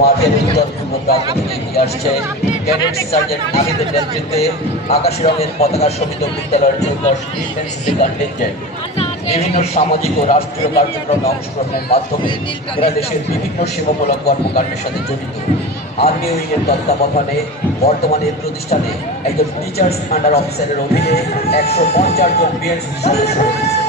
মাঠের উত্তর পূর্ব প্রান্ত থেকে এগিয়ে আসছে ক্যাডেট সার্জেন্ট নাহিদের নেতৃত্বে আকাশি রঙের পতাকা শোভিত বিদ্যালয়ের 14 এনসিসি কন্টিনজেন্ট। বিভিন্ন সামাজিক ও রাষ্ট্রীয় কার্যক্রমে অংশগ্রহণের মাধ্যমে এরা দেশের বিভিন্ন সেবামূলক কর্মকাণ্ডের সাথে জড়িত। আর্মি উইং এর তত্ত্বাবধানে বর্তমানে এই প্রতিষ্ঠানে একজন টিচার্স কমান্ডার অফিসারের অধীনে 150 জন বিএনসিসি সদস্য রয়েছে।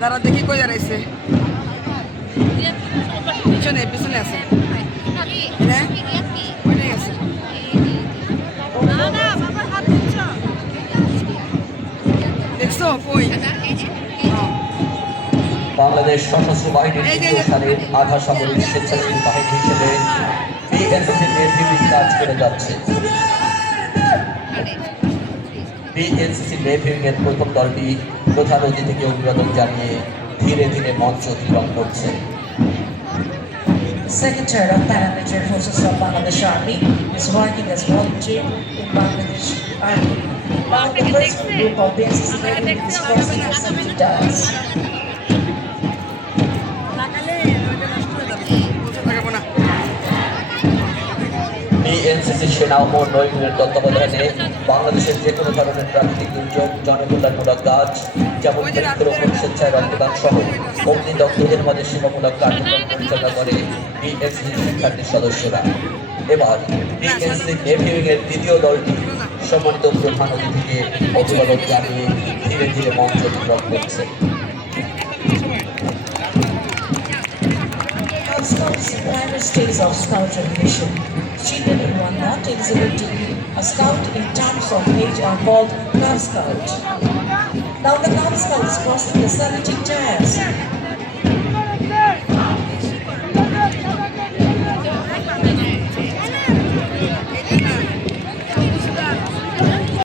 দাঁড়া দেখি কই দাঁড়াইছে পিছনে পিছনে আছে দেখছো কই বাংলাদেশ সশস্ত্র বাহিনীর তৃতীয় সারির আধা সামরিক স্বেচ্ছাসেবী বাহিনী হিসেবে বিএনসিসি নির্বিঘ্নে কাজ করে যাচ্ছে। বিএনসিসি নেভিংয়ের প্রথম দলটি প্রধান অতিথিকে অভিবাদন জানিয়ে ধীরে ধীরে মঞ্চ অতিক্রম করছে। Second tier of paramilitary forces of Bangladesh Army is working as volunteer in Bangladesh Army. Now the first group of BNCC Navy is crossing the 70 tiles. BNCC সেনা ও নৌবাহিনীর তত্ত্বাবধানে বাংলাদেশের যে কোনো ধরনের প্রাকৃতিক দুর্যোগ, জনকল্যাণমূলক কাজ যেমন বৃক্ষরোপণ, স্বেচ্ছায় রক্তদান সহ অগ্নিদগ্ধদের মাঝে সেবামূলক কার্যক্রম পরিচালনা করে বিএনসিসি শিক্ষার্থী সদস্যরা। এবার বিএনসিসি নেভিং এর দ্বিতীয় দলটি সম্মানিত প্রধান অতিথিকে অভিবাদন জানিয়ে ধীরে ধীরে মঞ্চ অতিক্রম করছে। Scouts in private stage of Scout Revolution. Children in one not eligible to be a Scout in terms of age are called Cub Scout. Now the Cub Scout is crossing the 70 tiers.